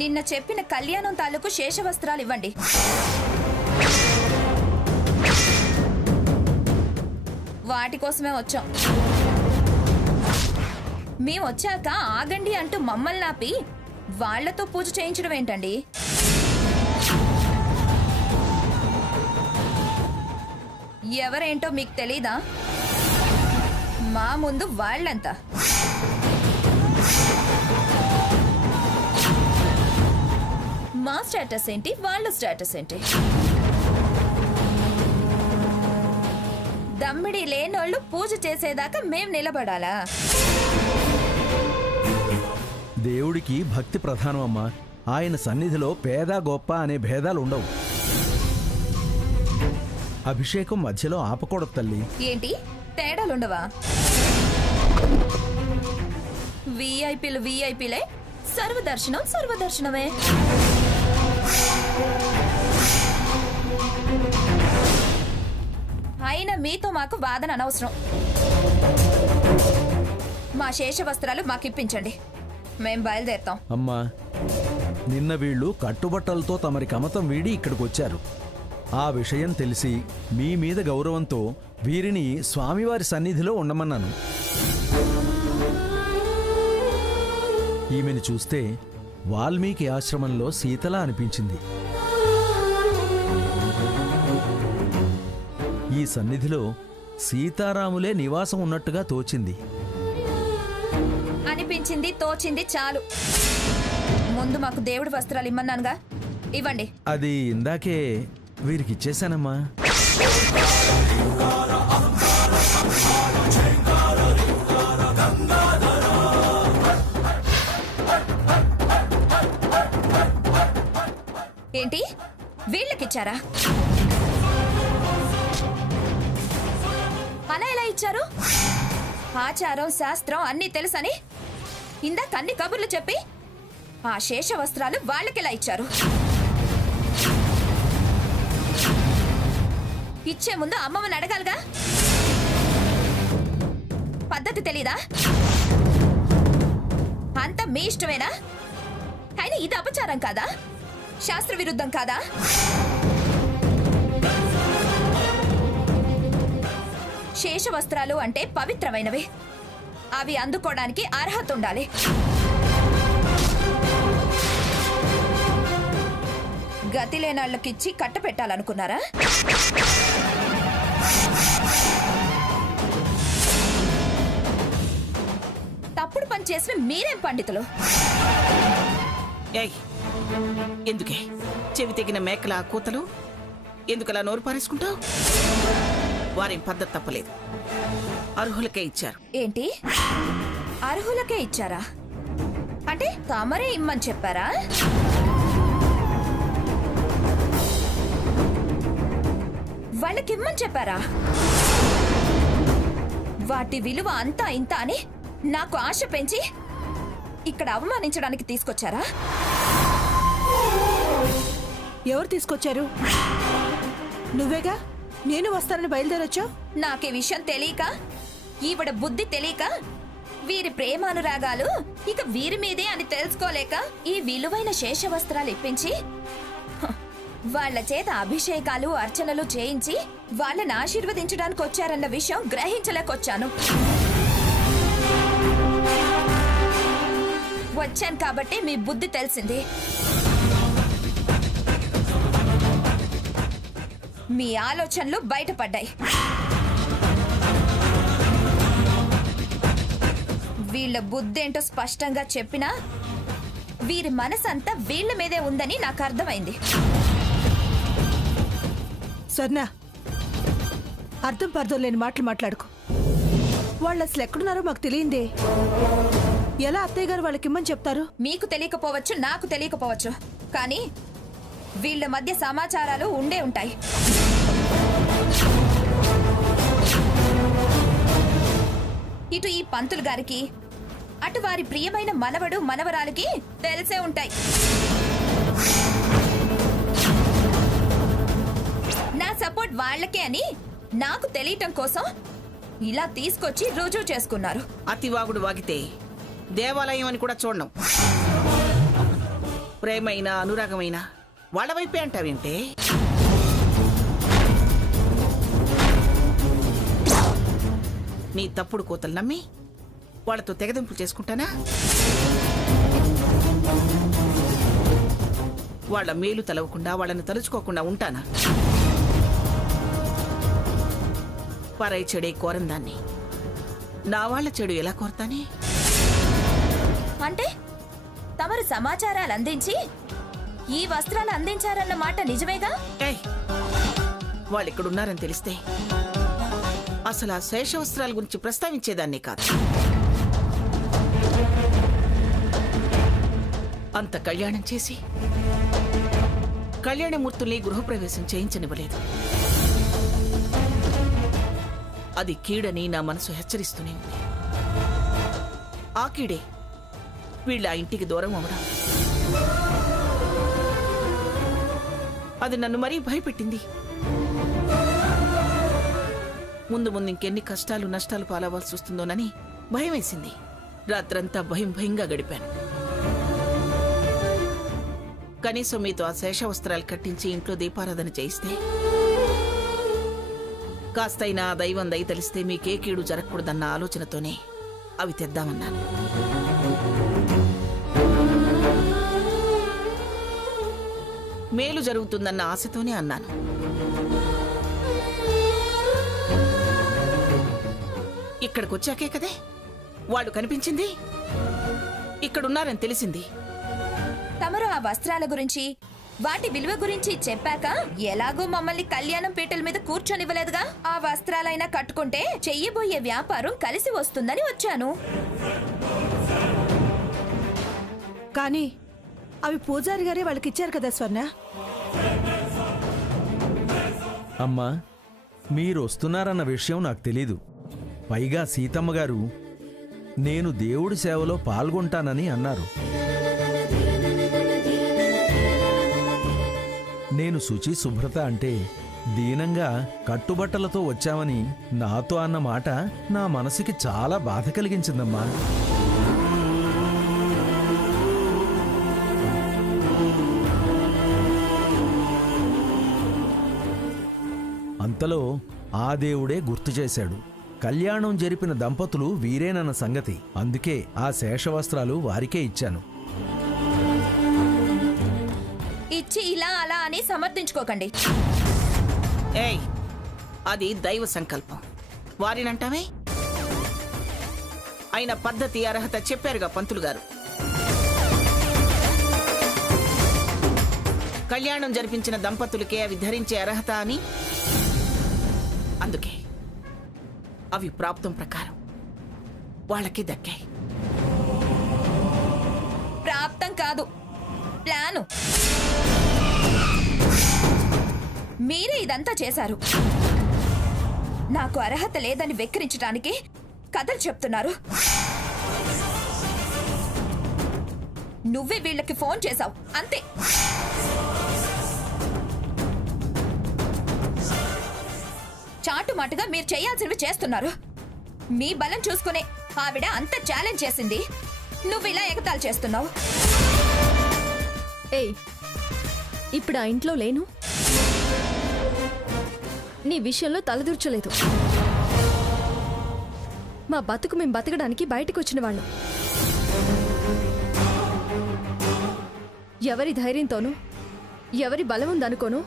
నిన్న చెప్పిన కళ్యాణం తాలూకు శేషవస్త్రాలు ఇవ్వండి. వాటి కోసమే వచ్చాం. మేము వచ్చాక ఆగండి అంటూ మమ్మల్ని ఆపి వాళ్లతో పూజ చేయించడం ఏంటండి? ఎవరేంటో మీకు తెలీదా? మా ముందు వాళ్ళంతా. మా స్టేటస్ ఏంటి, వాళ్ళ స్టేటస్ ఏంటి? దమ్మిడి లేనోళ్ళు పూజ చేసేదాకా మేం నిలబడాలా? దేవుడికి భక్తి ప్రధానం అమ్మా. ఆయన సన్నిధిలో పేద గొప్ప అనే భేదాలు ఉండవు. అభిషేకం మధ్యలో ఆపకూడదు తల్లి. ఏంటి తేడాలుండవా? విఐపీలు విఐపీలే, సర్వదర్శనం సర్వదర్శనమే. అయినా మీతో మాకు వాదన అనవసరం. మా శేష వస్త్రాలు మాకిప్పించండి, మేం బయలుదేరుతాం. అమ్మా, నిన్న వీళ్ళు కట్టుబట్టలతో తమరి కమతం వీడి ఇక్కడికి వచ్చారు. ఆ విషయం తెలిసి మీ మీద గౌరవంతో వీరిని స్వామివారి సన్నిధిలో ఉండమన్నాను. ఈమెను చూస్తే వాల్మీకి ఆశ్రమంలో సీతలా అనిపించింది. ఈ సన్నిధిలో సీతారాములే నివాసం ఉన్నట్టుగా తోచింది. అనిపించింది, తోచింది చాలు. ముందు మాకు దేవుడి వస్త్రాలు ఇమ్మన్నానుగా, ఇవ్వండి. అది ఇందాకే వీరికిచ్చేశానమ్మా. ఏంటి వీళ్ళకిచ్చారా? అలా ఎలా ఇచ్చారు? ఆచారం శాస్త్రం అన్నీ తెలుసని ఇందాక అన్ని కబుర్లు చెప్పి ఆ శేష వస్త్రాలు వాళ్ళకెలా ఇచ్చారు? ఇచ్చే ముందు అమ్మమ్మని అడగాలిగా. పద్ధతి తెలీదా? అంతా మీ ఇష్టమేనా? కానీ ఇది అపచారం కాదా? శాస్త్ర విరుద్ధం కాదా? శేష వస్త్రాలు అంటే పవిత్రమైనవి. అవి అందుకోవడానికి అర్హత ఉండాలి. గతి లేనాళ్ళకిచ్చి కట్ట పెట్టాలనుకున్నారా? తప్పుడు పని చేసిన మీరేం పండితులు? ఎందుకే చెవి తెగిన మేకల కూతలు? ఎందుకలా నోరు పారేసుకుంటావు? వారి పద్ధతి తప్పలేదు, అర్హులకే ఇచ్చారు. ఏంటి అర్హులకే ఇచ్చారా? అంటే తమరే ఇమ్మని చెప్పారా? వాళ్ళకిమ్మని చెప్పారా? వాటి విలువ అంతా ఇంత అని నాకు ఆశ పెంచి ఇక్కడ అవమానించడానికి తీసుకొచ్చారా? ఎవరు తీసుకొచ్చారు? నువ్వేగా. నేను వస్తానని బయలుదేరొచ్చా? నాకే విషయం తెలియక, ఈవిడ బుద్ధి తెలియక, వీరి ప్రేమానురాగాలు ఇక వీరి మీదే అని తెలుసుకోలేక ఈ విలువైన శేష వస్త్రాలు ఇప్పించి వాళ్ల చేత అభిషేకాలు అర్చనలు చేయించి వాళ్ళని ఆశీర్వదించడానికి వచ్చారన్న విషయం గ్రహించలేకొచ్చాను. వచ్చాను కాబట్టి మీ బుద్ధి తెలిసింది. మీ ఆలోచనలు బయటపడ్డాయి. వీళ్ళ బుద్ధేంటో స్పష్టంగా చెప్పినా వీరి మనసంతా వీళ్ల మీదే ఉందని నాకు అర్థమైంది. సర్నా, అర్థం పర్థం లేని మాటలు మాట్లాడుకో. వాళ్ళు అసలు ఎక్కడున్నారో మాకు తెలియందే. ఎలా అత్తయ్య గారు వాళ్ళకిమ్మని చెప్తారు? మీకు తెలియకపోవచ్చు, నాకు తెలియకపోవచ్చు, కానీ వీళ్ళ మధ్య సమాచారాలు ఉండే ఉంటాయి. ఇటు ఈ పంతులు గారికి, అటు వారి ప్రియమైన మనవడు మనవరాలకి తెలిసే ఉంటాయి. నా సపోర్ట్ వాళ్ళకే అని నాకు తెలియటం కోసం ఇలా తీసుకొచ్చి రుజువు చేసుకున్నారు. అతివాగుడు వాగితే దేవాలయం అని కూడా చూడడం. ప్రేమైనా అనురాగమైనా వాళ్ళ వైపే అంటావేంటే? నీ తప్పుడు కోతలు నమ్మి వాళ్ళతో తెగదింపులు చేసుకుంటానా? వాళ్ళ మేలు తలవకుండా వాళ్ళని తలుచుకోకుండా ఉంటానా? పరై చెడే కోరందాన్ని నా వాళ్ళ చెడు ఎలా కోరతానే? అంటే తమరు సమాచారాలు అందించి ఈ వస్త్రాలు అందించారన్న మాట నిజమేగా? ఏయ్, వాళ్ళిక్కడున్నారని తెలిస్తే అసలు ఆ శేషవస్త్రాల గురించి ప్రస్తావించేదాన్నే కాదు. అంత కళ్యాణం చేసి కళ్యాణమూర్తుల్ని గృహప్రవేశం చేయించనివ్వలేదు. అది కీడని నా మనసు హెచ్చరిస్తూనే ఉంది. ఆ కీడే వీళ్ళ ఇంటికి దూరం అవడం. అది నన్ను మరీ భయపెట్టింది. ముందు ముందు ఇంకెన్ని కష్టాలు నష్టాలు పాలవాల్సి వస్తుందోనని భయం వేసింది. రాత్రంతా భయంగా గడిపాను. కనీసం మీతో ఆ శేషవస్త్రాలు కట్టించి ఇంట్లో దీపారాధన చేయిస్తే కాస్తైనా ఆ దైవం దయ తెలిస్తే మీకే కీడు జరగకూడదన్న ఆలోచనతోనే అవి తెద్దామన్నాను. మేలు జరుగుతుందన్న ఆశతోనే అన్నాను. ఇక్కడికొచ్చాకే కదే వాళ్ళు కనిపించింది, ఇక్కడున్నారని తెలిసింది. తమరు ఆ వస్త్రాల గురించి వాటి విలువ గురించి చెప్పాక ఎలాగో మమ్మల్ని కళ్యాణం పీటల మీద కూర్చొనివ్వలేదుగా. ఆ వస్త్రాలైనా కట్టుకుంటే చెయ్యబోయే వ్యాపారం కలిసి వస్తుందని వచ్చాను. కానీ అవి పూజారి గారే వాళ్ళకిచ్చారు కదా స్వర్ణ. అమ్మా, మీరు వస్తున్నారన్న విషయం నాకు తెలీదు. పైగా సీతమ్మ గారు నేను దేవుడి సేవలో పాల్గొంటానని అన్నారు. నేను శుచి శుభ్రత అంటే దీనంగా కట్టుబట్టలతో వచ్చామని నాతో అన్న మాట నా మనసుకి చాలా బాధ కలిగించిందమ్మా. అంతలో ఆ దేవుడే గుర్తు చేశాడు, కళ్యాణం జరిపిన దంపతులు వీరేనన్న సంగతి. అందుకే ఆ శేషవస్త్రాలు వారికే ఇచ్చాను. ఇచ్చి ఇలా అలా అని సమర్థించుకోకండి. ఏయ్, అది దైవ సంకల్పం, వారినంటామే. అయిన పద్ధతి అర్హత చెప్పారుగా పంతులు గారు. కళ్యాణం జరిపించిన దంపతులకే అవి ధరించే అర్హత అని. అందుకే అవి ప్రాప్తం ప్రకారం వాళ్ళకి దక్కాయి. ప్రాప్తం కాదు, ప్లాను. మీరే ఇదంతా చేశారు. నాకు అర్హత లేదని వెక్కిరించడానికి కథలు చెప్తున్నారు. నువ్వే వీళ్ళకి ఫోన్ చేశావు అంతే. చాటుమాటుగా మీరు చేయాల్సినవి చేస్తున్నారు. మీ బలం చూసుకునే ఆవిడ అంత ఛాలెంజ్ చేసింది, నువ్వు ఇలా ఎగతాలు చేస్తున్నావు. ఏయ్, ఇప్పుడు ఆ ఇంట్లో లేను, నీ విషయంలో తలదూర్చలేదు. మా బతుకు మేము బతకడానికి బయటకు వచ్చిన వాళ్ళం. ఎవరి ధైర్యంతోనో, ఎవరి బలం ఉందనుకోనో,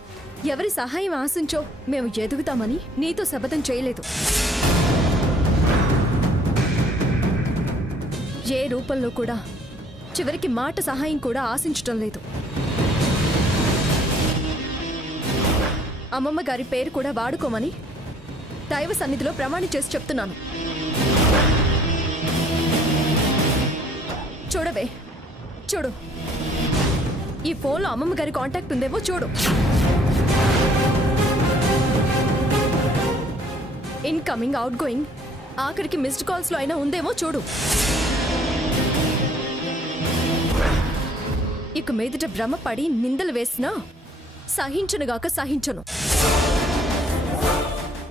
ఎవరి సహాయం ఆశించో మేము ఎదుగుతామని నీతో శపథం చేయలేదు. ఏ రూపంలో కూడా చివరికి మాట సహాయం కూడా ఆశించటం లేదు. అమ్మమ్మ గారి పేరు కూడా వాడుకోమని దైవ సన్నిధిలో ప్రమాణం చేసి చెప్తున్నాను. చూడవే, చూడు, ఈ ఫోన్లో అమ్మమ్మ గారి కాంటాక్ట్ ఉందేమో చూడు. ఇన్కమింగ్, అవుట్ గోయింగ్, ఆఖరికి మిస్డ్ కాల్స్ లో అయినా ఉందేమో చూడు. ఇక మీదట భ్రమపడి నిందలు వేసినా సహించనుగాక సహించను.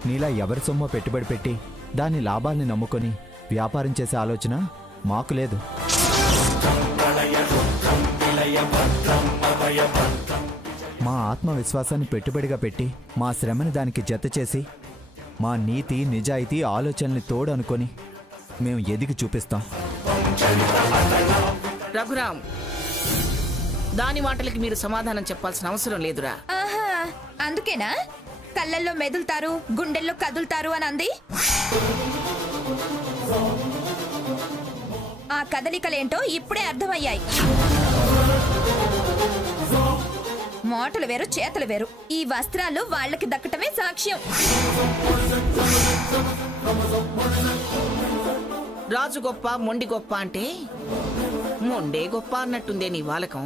నీలా ఎవరి సొమ్ము పెట్టుబడి పెట్టి దాని లాభాల్ని నమ్ముకొని వ్యాపారం చేసే ఆలోచన మాకు లేదు. మా ఆత్మవిశ్వాసాన్ని పెట్టుబడిగా పెట్టి మా శ్రమని దానికి జత చేసి మా నీతి నిజాయితీ ఆలోచనల్ని తోడు అనుకొని మేము ఎదిగి చూపిస్తాం. రఘురాం, దాని మాటలకి మీరు సమాధానం చెప్పాల్సిన అవసరం లేదురా. ఆహా, అందుకేనా కళ్ళల్లో మెదులుతారు గుండెల్లో కదులుతారు అని అంది? ఆ కదలికలేంటో ఇప్పుడే అర్థమయ్యాయి. మాటలు వేరు చేతలు వేరు. ఈ వస్త్రాలు వాళ్ళకి దక్కటమే సాక్ష్యం. రాజు గొప్ప మొండి గొప్ప అంటే మొండే గొప్ప అన్నట్టుందే నీ వాలకం.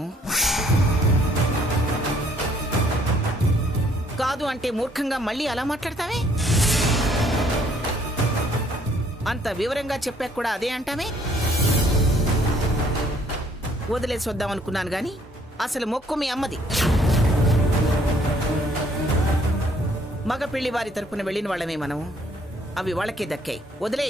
కాదు అంటే మూర్ఖంగా మళ్ళీ అలా మాట్లాడతావే? అంత వివరంగా చెప్పాక కూడా అదే అంటావే? వదిలేసి వద్దామనుకున్నాను గాని అసలు మొక్కు మీ అమ్మది. మగ పెళ్లి వారి తరపున వెళ్ళిన వాళ్ళమే మనం. అవి వాళ్ళకే దక్కాయి. వదిలే.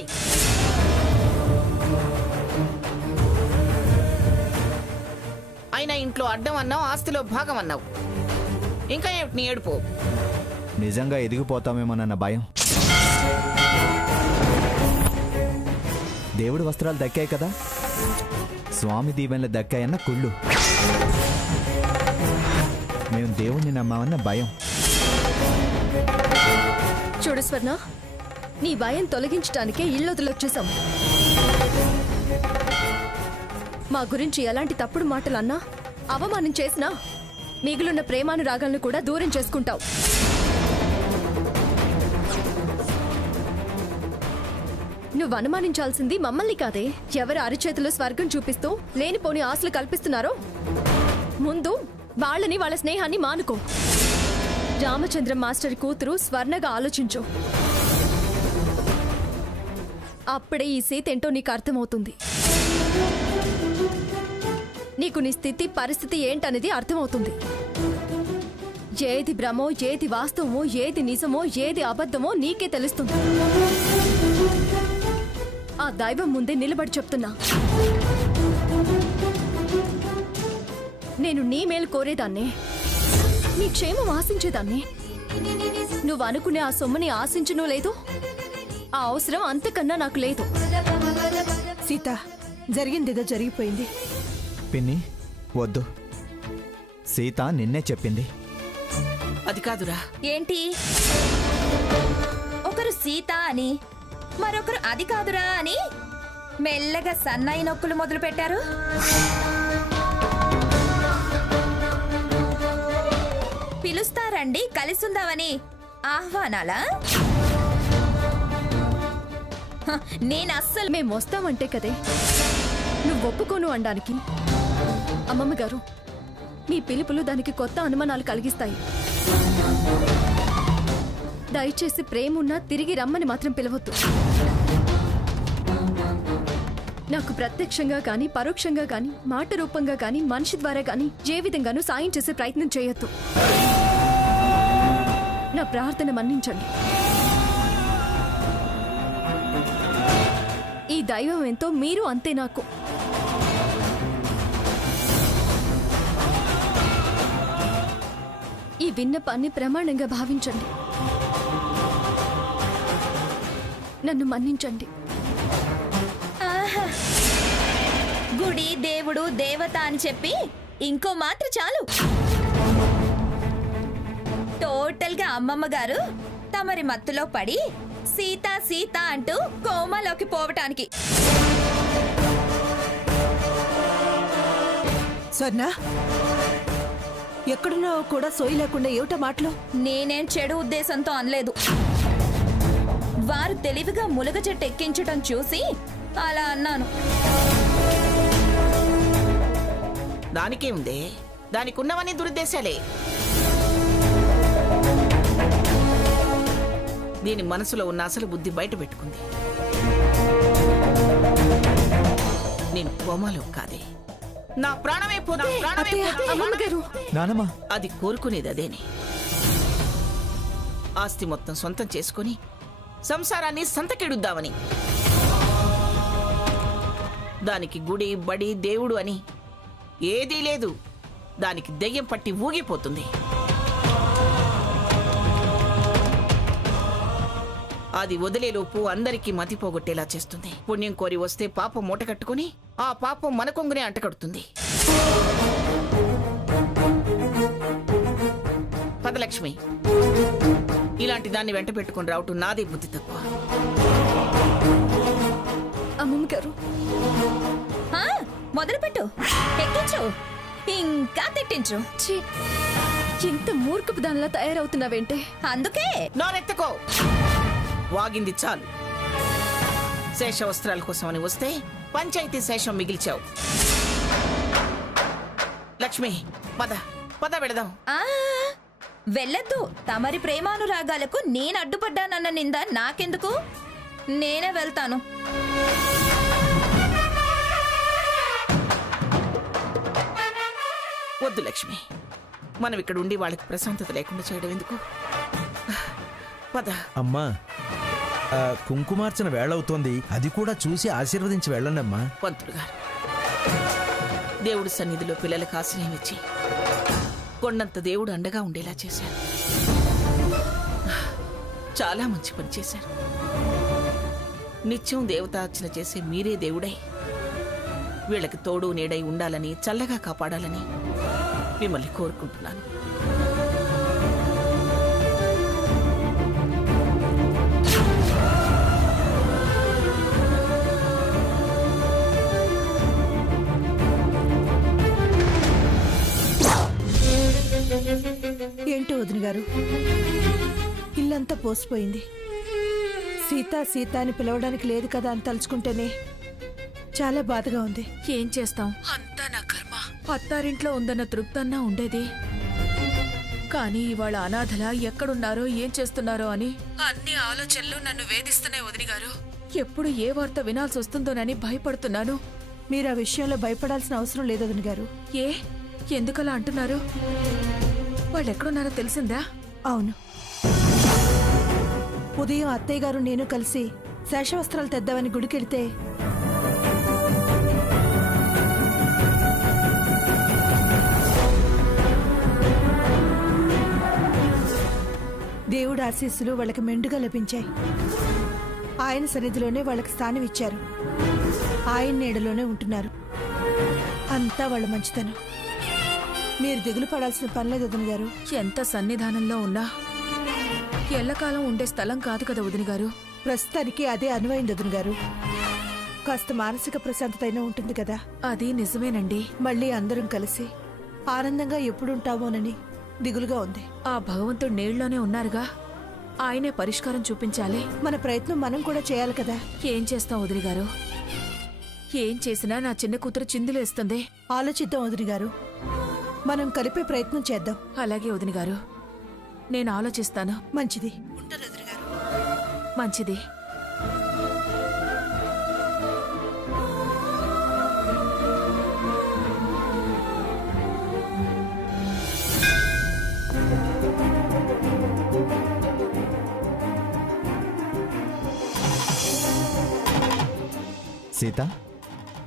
అయినా ఇంట్లో అడ్డం అన్నావు, ఆస్తిలో భాగం అన్నావు. ఇంకా ఏమిటి నీ ఏడుపు? నిజంగా ఎదిగిపోతామేమోనన్న భయం. దేవుడి వస్త్రాలు దక్కాయి కదా, స్వామి దీవెనలు దక్కాయన్న కుళ్ళు. మేము దేవుణ్ణి నమ్మామన్న భయం. చూడు స్వర్ణ, నీ భయం తొలగించడానికే ఇల్లు వదిలొచ్చేసాం. మా గురించి ఎలాంటి తప్పుడు మాటలు అన్నా, అవమానం చేసినా మిగులున్న ప్రేమానురాగాలను కూడా దూరం చేసుకుంటావు. నువ్వు అనుమానించాల్సింది మమ్మల్ని కాదే. ఎవరు అరిచేతిలో స్వర్గం చూపిస్తూ లేనిపోని ఆశలు కల్పిస్తున్నారో ముందు వాళ్ళని, వాళ్ళ స్నేహాన్ని మానుకో. రామచంద్ర మాస్టర్ కూతురు స్వర్ణగా ఆలోచించు. అప్పుడే ఈ సీత ఏంటో నీకు అర్థమవుతుంది. నీకు నీ స్థితి పరిస్థితి ఏంటనేది అర్థమవుతుంది. ఏది భ్రమో, ఏది వాస్తవమో, ఏది నిజమో, ఏది అబద్ధమో నీకే తెలుస్తుంది. ఆ దైవం ముందే నిలబడి చెప్తున్నా, నేను నీ మేలు కోరేదాన్నే, నీ క్షేమం ఆశించేదాన్ని. నువ్వు అనుకునే ఆ సొమ్ముని ఆశించను లేదు, ఆ అవసరం అంతకన్నా నాకు లేదు. సీత, జరిగిందేదో జరిగిపోయింది. పిన్ని వద్దు, సీత నిన్నే చెప్పింది. అది కాదురా. ఏంటి? ఒకరు సీత అని, మరొకరు అది కాదురా అని మెల్లగా సన్నాయి నొక్కులు మొదలు పెట్టారు. పిలుస్తారండి కలిసుందామని ఆహ్వానాలా? నేను అస్సలు మేము వస్తామంటే కదే నువ్వు ఒప్పుకోను అనడానికి. అమ్మమ్మ గారు, మీ పిలుపులు దానికి కొత్త అనుమానాలు కలిగిస్తాయి. దయచేసి ప్రేమున్నా తిరిగి రమ్మని మాత్రం పిలవద్దు. నాకు ప్రత్యక్షంగా కానీ, పరోక్షంగా కానీ, మాట రూపంగా కానీ, మనిషి ద్వారా కానీ ఏ విధంగానూ సాయం చేసే ప్రయత్నం చేయొద్దు. నా ప్రార్థన మన్నించండి. ఈ దైవం ఎంతో మీరు అంతే నాకు. ఈ విన్నపాన్ని ప్రమాణంగా భావించండి. నన్ను మన్నించండి. ఆహా, గుడి, దేవుడు, దేవత అని చెప్పి ఇంకో మాత్ర చాలు. టోటల్ గా అమ్మమ్మ గారు తమరి మత్తులో పడి సీత సీత అంటూ కోమాలోకి పోవటానికి. స్వర్ణ, ఎక్కడున్నావో కూడా సోయి లేకుండా ఏమిటో మాటలు? నేనేం చెడు ఉద్దేశంతో అనలేదు. వారు తెలివిగా ములగ చెట్టు ఎక్కించటం చూసి అలా అన్నాను. దానికే ఉందే, దానికి ఉన్నవన్నీ దురుద్దేశాలే. దీని మనసులో ఉన్న అసలు బుద్ధి బయట పెట్టుకుంది. నేను కోమాలో కాదే, నా ప్రాణమే పోతే నానమ్మ, అది కోరుకునేది అదేనే. ఆస్తి మొత్తం సొంతం చేసుకుని సంసారాన్ని సంతకెడుద్దామని. దానికి గుడి, బడి, దేవుడు అని ఏదీ లేదు. దానికి దెయ్యం పట్టి ఊగిపోతుంది. అది వదిలేలోపు అందరికీ మతిపోగొట్టేలా చేస్తుంది. పుణ్యం కోరి వస్తే పాపం మూట కట్టుకుని ఆ పాపం మన కొంగునే అంటకడుతుంది. పదలక్ష్మి, ఇలాంటి దాన్ని వెంట పెట్టుకుని రావటం నాదే బుద్ధి తక్కువ. అమ్మమ్మ గారు, మొదలుపెట్టు, ఎక్కించు, ఇంకా తిట్టించు. ఛీ, ఇంత మూర్ఖపు దానిలా తయారవుతున్నావేంటే? అందుకే నోరెత్తుకో, వాగింది చాలు. శేష వస్త్రాల కోసమని వస్తే పంచాయతీ శేషం మిగిల్చావు. లక్ష్మి, పద పద వెళదాం. వెళ్ళొద్దు. తమరి ప్రేమానురాగాలకు నేను అడ్డుపడ్డానన్న నింద నాకెందుకు? నేనే వెళ్తాను. వద్దు లక్ష్మి, మనం ఇక్కడ ఉండి వాళ్ళకి ప్రశాంతత లేకుండా చేయడం ఎందుకు? పద. అమ్మా, కుంకుమార్చన వేళవుతోంది, అది కూడా చూసి ఆశీర్వదించి వెళ్ళండి అమ్మా. పంతులు గారు, దేవుడి సన్నిధిలో పిల్లలకు ఆశ్రయం ఇచ్చి కొండంత దేవుడు అండగా ఉండేలా చేశారు. చాలా మంచి పని చేశారు. నిత్యం దేవతార్చన చేసే మీరే దేవుడై వీళ్ళకి తోడు నీడై ఉండాలని, చల్లగా కాపాడాలని మిమ్మల్ని కోరుకుంటున్నాను. ఏంటో వదిన గారు, ఇల్లంతా పోసిపోయింది. సీత సీత అని పిలవడానికి లేదు కదా అని తలుచుకుంటేనే చాలా బాధగా ఉంది. ఏం చేస్తాం, అంతా నా కర్మ. అత్తారింట్లో ఉందన్న తృప్తన్నా ఉండేది, కానీ ఇవాళ అనాథల ఎక్కడున్నారో ఏం చేస్తున్నారో అని అన్ని ఆలోచనలు నన్ను వేధిస్తున్నాయి వదిన గారు. ఎప్పుడు ఏ వార్త వినాల్సి వస్తుందోనని భయపడుతున్నాను. మీరు ఆ విషయంలో భయపడాల్సిన అవసరం లేదు వదిన గారు. ఏ, ఎందుకలా అంటున్నారు? వాళ్ళు ఎక్కడున్నారో తెలిసిందా? అవును, ఉదయం అత్తయ్య గారు నేను కలిసి శేషవస్త్రాలు తెద్దామని గుడికెడితే దేవుడి ఆశీస్సులు వాళ్ళకి మెండుగా లభించాయి. ఆయన సన్నిధిలోనే వాళ్ళకి స్థానం ఇచ్చారు. ఆయన నీడలోనే ఉంటున్నారు. అంతా వాళ్ళ మంచితనం. మీరు దిగులు పడాల్సిన పనిలేదు వదిన గారు. ఎంత సన్నిధానంలో ఉన్నా ఎల్లకాలం ఉండే స్థలం కాదు కదా వదిన గారు. ప్రస్తుతానికి అదే అనువైంది వదిన గారు. కాస్త మానసిక ప్రశాంతత అయినా ఉంటుంది కదా. అది నిజమేనండి. మళ్ళీ అందరం కలిసి ఆనందంగా ఎప్పుడుంటామోనని దిగులుగా ఉంది. ఆ భగవంతుడు నీళ్ళలోనే ఉన్నారుగా, ఆయనే పరిష్కారం చూపించాలి. మన ప్రయత్నం మనం కూడా చేయాలి కదా. ఏం చేస్తాం వదిన గారు? ఏం చేసినా నా చిన్న కూతురు చిందులేస్తుంది. ఆలోచిద్దాం వదిన గారు, మనం కలిపే ప్రయత్నం చేద్దాం. అలాగే వదిన గారు, నేను ఆలోచిస్తాను. మంచిది. మంచిది. సీత,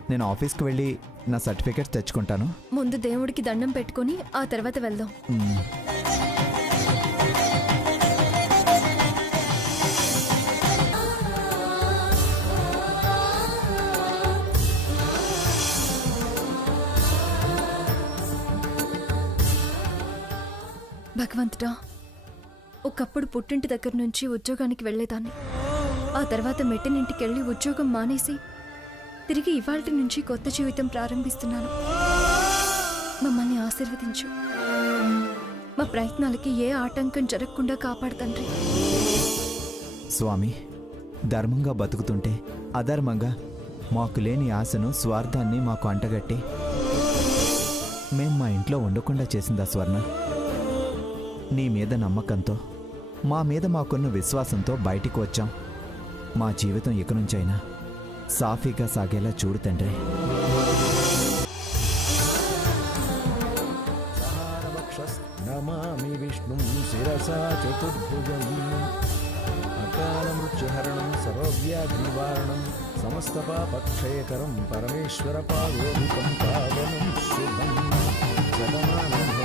నేను ఆఫీస్కి వెళ్ళి నా సర్టిఫికేట్స్ తెచ్చుకుంటాను. ముందు దేవుడికి దండం పెట్టుకుని ఆ తర్వాత వెళ్దాం. భగవంతుడా, ఒకప్పుడు పుట్టింటి దగ్గర నుంచి ఉద్యోగానికి వెళ్లేదాన్ని. ఆ తర్వాత మెట్టినింటికి వెళ్ళి ఉద్యోగం మానేసి తిరిగి ఇవాల్టి నుంచి కొత్త జీవితం ప్రారంభిస్తున్నాను. మమ్మల్ని ఆశీర్వదించు. మా ప్రయత్నాలకి ఏ ఆటంకం జరగకుండా కాపాడుతండ్రి. స్వామి, ధర్మంగా బతుకుతుంటే అధర్మంగా మాకు లేని ఆశను, స్వార్థాన్ని మాకు అంటగట్టి మేం మా ఇంట్లో ఉండకుండా చేసిందా స్వర్ణ? నీ మీద నమ్మకంతో, మా మీద మాకున్న విశ్వాసంతో బయటికి వచ్చాం. మా జీవితం ఇక నుంచైనా సాఫీగా సాగేలా చూడు తండ్రి. నమామి విష్ణుం శిరసా చతుర్భుజం అకాల మృత్యుహరణం సర్వవ్యాధి నివారణం సమస్త పాపక్షయకరం పరమేశ్వర పాదోముఖం పావనం శుభం శతమానం